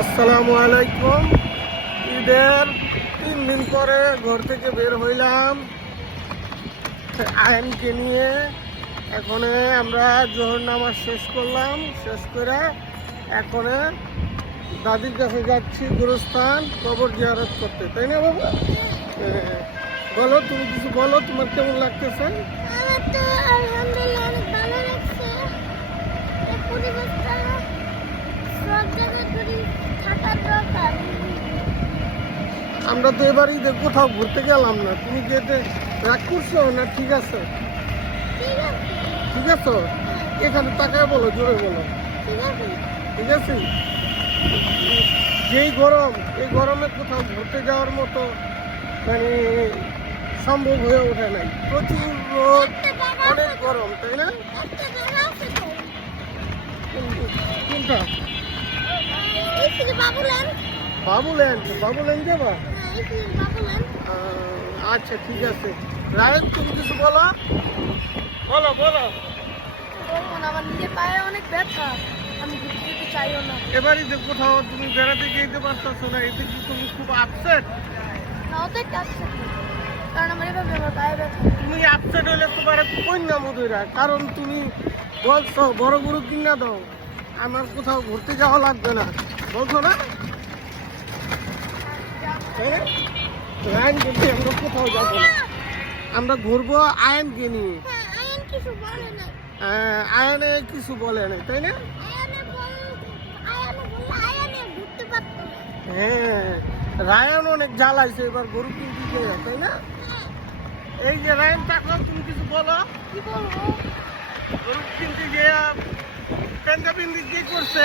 আসসালামু আলাইকুম। ঈদের 3 দিন পরে ঘর থেকে বের হইলাম আয়নকে নিয়ে। এখন আমরা জোহর নামাজ শেষ করলাম, শেষ করে এখন দাদির কাছে যাচ্ছি গুরুস্থান কবর জিয়ারত করতে, তাই না বাবা? বলো, তুমি কিছু বলো, তোমার কেমন লাগতেছে? আমার তো আলহামদুলিল্লাহ অনেক ভালো লাগছে। এই পরিবেশটা সব জায়গায় ঘুরি থাকার দরকার। আমরা তো এবার ঈদে কোথাও ঘুরতে গেলাম না, তুমি কি এতে রাগ করছো না? ঠিক আছে, ঠিক আছে, ঠিক আছে। এখানে তাকায় বলো, জোরে বলো, ঠিক আছে। ঠিক আছে। যেই গরম, এই গরমে কোথাও ঘুরতে যাওয়ার মতো মানে সম্ভব হয়ে ওঠে নাই। প্রচুর রোদ, অনেক গরম, তাই না? একটা জায়গা আছে তো, কোনটা? এই থেকে বাবুল্যান্ড। বাবুল্যান্ড? বাবুল্যান্ড যাবা? হ্যাঁ, এই থেকে বাবুল্যান্ড। আচ্ছা, ঠিক আছে। রায়ন, তুমি কিছু বলো, বলো বলো। বলবো না, আমার নিজের পায়ে অনেক ব্যথা, আমি ঘুরতে যেতে চাইও না। এবারই যে কোথাও তুমি বেড়াতে যেতে পারতেছো না, এতে কি তুমি খুব আপসেট? না, ওটাই কাছে, কারণ আমার এভাবে আমার পায়ে ব্যথা। তুমি আপসেট হইলে তোমার কন্যা মধুরা, কারণ তুমি বলছো বড় গরু কিনা দাও, আমার কোথাও ঘুরতে যাওয়া লাগবে না, বলছো না? হ্যাঁ? আয়নকে নিয়ে আমরা কোথাও যাবো না, আমরা ঘুরবো আয়নকে নিয়ে। হ্যাঁ, আয়ন কিছু বলে না। আয়নে কিছু বলে নাই, তাই না? আয়ানে বললে ঘুরতে পারতো না। হ্যাঁ, রায়ন অনেক জ্বালাইছে এবার গরু কিনতে গিয়ে, তাই না? এই যে রায়ন, তাকাও, তুমি কিছু বলো। কি বলবো? গরু কিনতে গিয়ে কান্না বিন্দি কি করছে?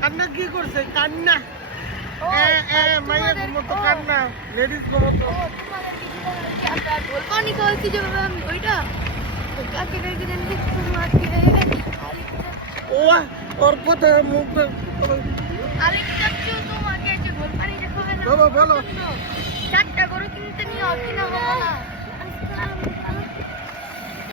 কান্না কি করছে? কান্না মাইয়ের মতো কান্না, লেডিস মতো। পানি খাওয়াচ্ছি যেভাবে আমি ওইটা কাকে কাকে দেন তোমাকে ও ওর কথা মুখ আরেকটা কেউ তোমাকে যে গোল পানি যে খাবে না। বলো বলো। চারটা গরু কিনতে নিয়ে অকিনা হবো না।